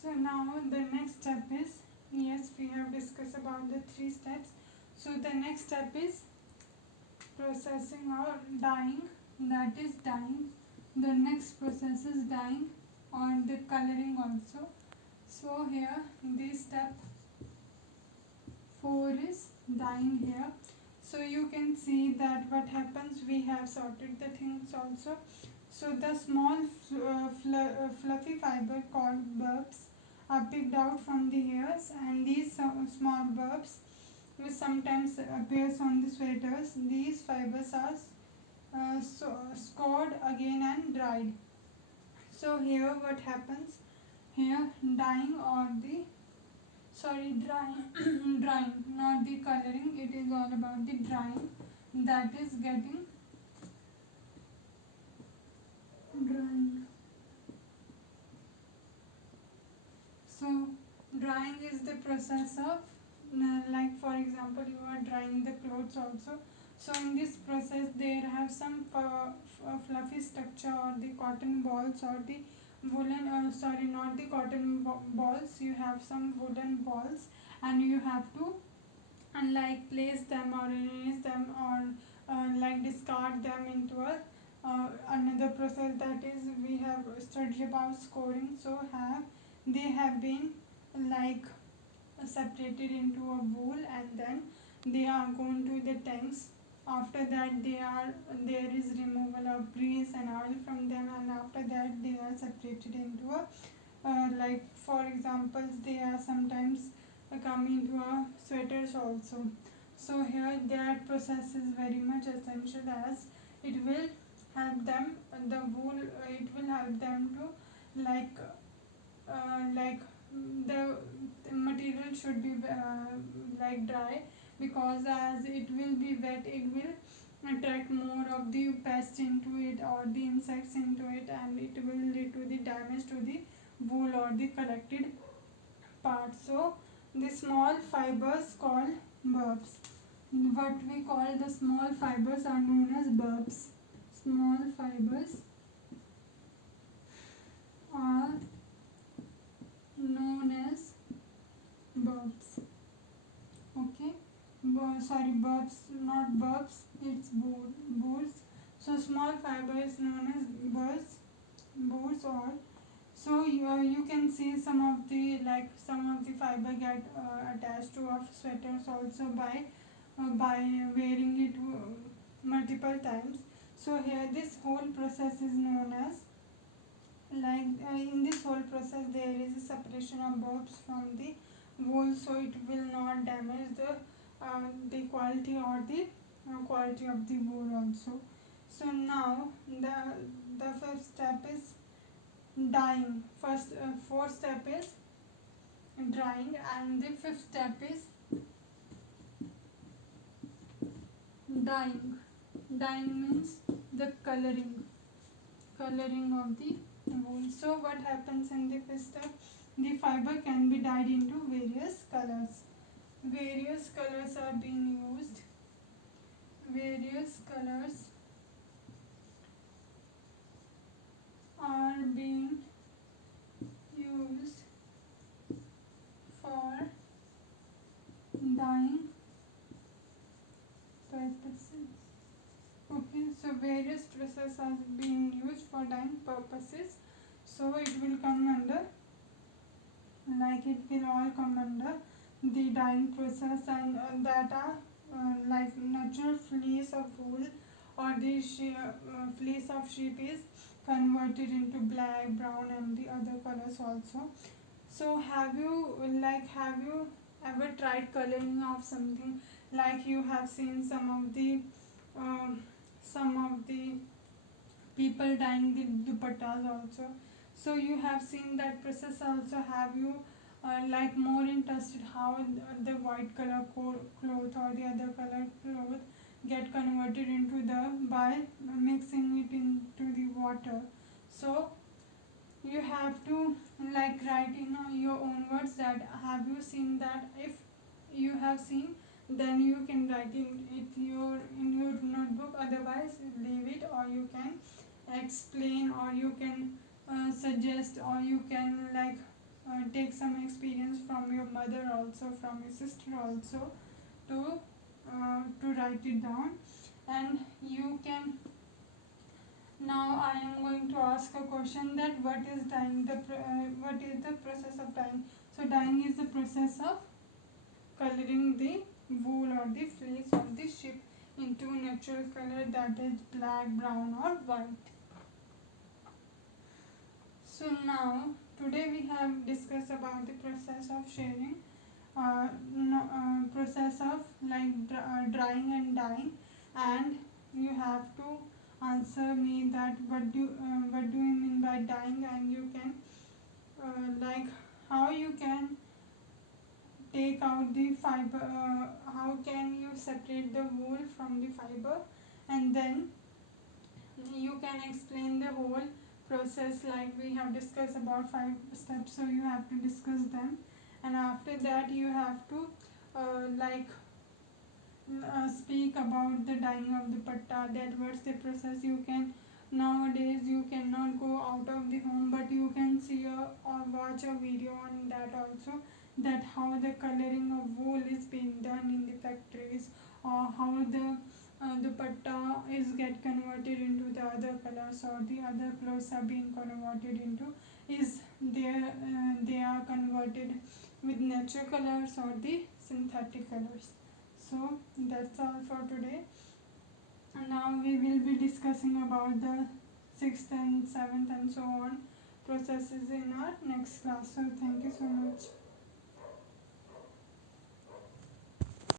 So now the next step is, yes, we have discussed about the three steps. So the next step is processing or dyeing, that is dyeing. The next process is dyeing or the coloring also. So here this step 4 is dyeing here. So you can see that what happens, we have sorted the things also. So the small fluffy fiber called bulbs are picked out from the hairs, and these small bulbs which sometimes appears on the sweaters. These fibers are scored again and dried. So here what happens, here dyeing or the, sorry, drying drying, not the coloring, it is all about the drying, that is getting drying. So drying is the process of, like for example you are drying the clothes also. So in this process there have some fluffy structure or the cotton balls or the woolen, sorry, not the cotton balls, you have some woolen balls, and you have to like place them or erase them or like discard them into a another process, that is we have studied about scoring. So they have been like separated into a bowl, and then they are going to the tanks. After that there is removal of grease and oil from them, and after that they are separated into a like for examples they are sometimes come into a sweaters also. So here that process is very much essential, as it will help them, the wool, it will help them to like the material should be like dry, because as it will be wet it will attract more of the pests into it or the insects into it, and it will lead to the damage to the wool or the collected part. So the small fibers called bulbs, what we call the small fibers are known as bulbs. Small fibers are known as bulbs. Okay, sorry, bulbs, not bulbs, it's boards. So small fiber is known as boards or, so you can see some of the, like some of the fiber get attached to our sweaters also by wearing it multiple times. So here this whole process is known as, like in this whole process there is a separation of bulbs from the wool, so it will not damage the quality or the quality of the wool also. So now the fifth step is dyeing. First, fourth step is drying, and the fifth step is dyeing. Dyeing means the coloring of the wool. So what happens in the fifth step? The fiber can be dyed into various colors. Various colors are being used. Various colors are being used for dyeing purposes. Okay, so various processes are being used for dyeing purposes. So it will come under, like it will all come under the dyeing process, and that are like natural fleece of wool or the fleece of sheep is converted into black, brown, and the other colors also. So have you ever tried coloring of something, like you have seen um, some of the people dyeing the dupattas also. So you have seen that process also. Have you like more interested how the white color cloth or the other color cloth get converted into the, by mixing it into the water? So you have to like write in your own words that have you seen that. If you have seen, then you can write in your notebook, otherwise leave it, or you can explain, or you can suggest, or you can like take some experience from your mother also, from your sister also, to write it down. And you can, now I am going to ask a question, that what is dyeing, what is the process of dyeing. So dyeing is the process of coloring the wool or the fleece of the sheep into a natural color, that is black, brown or white. So now today we have discussed about the process of shading, no, process of like drying and dyeing, and you have to answer me that what do you mean by dyeing, and you can like how you can take out the fiber, how can you separate the wool from the fiber, and then you can explain the whole process, like we have discussed about 5 steps, so you have to discuss them. And after that you have to like speak about the dyeing of the patta, that what's the process. You can, nowadays you cannot go out of the home, but you can see or watch a video on that also, that how the coloring of wool is being done in the factories, or how the patta is get converted into the other colors, or the other clothes are being converted into, is they are converted with natural colors or the synthetic colors. So that's all for today. And now we will be discussing about the sixth and seventh and so on processes in our next class. So thank you so much.